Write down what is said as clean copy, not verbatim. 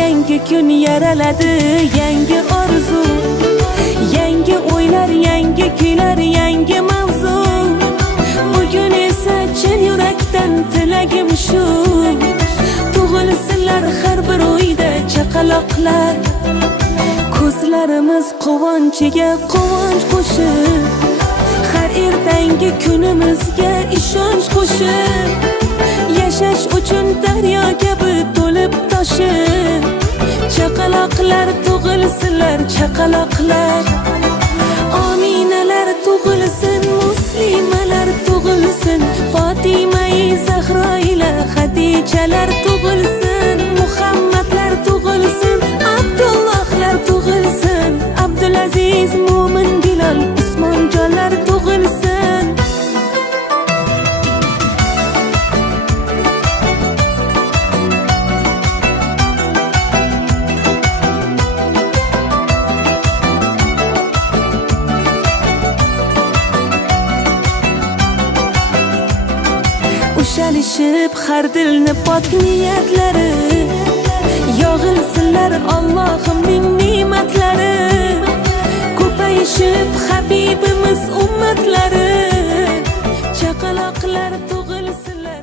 yangi kun yaraladi, yangi orzu, yangi o'ylar, yangi kuylar, yangi mavzu. Bugun esa chin yurakdan tilagim shu, tug'ilsinlar har bir uyda chaqaloqlar. Ko'zlarimiz quvonchiga quvonch qo'shib, har ertangi kunimizga ishonch qo'shib, yashash uchun daryo kabi to'lib toshib, chaqaloqlar tug'ilsinlar, chaqaloqlar. Ominalar tug'ilsin, muslimalar tug'ilsin, Fotimai Zahro ila Xadijalar tug'ilsin, Muhammadlar tug'ilsin, Abdullohlar tug'ilsin, Abdulaziz, Mo'min, Bilol, Usmonjonlar tug'ilsin. Ushalishib har dilni pok niyatlari, yog'ilsinlar Allohimning ne'matlari, ko'payishib Habibimiz ummatlari, chaqaloqlar tug'ilsinlar.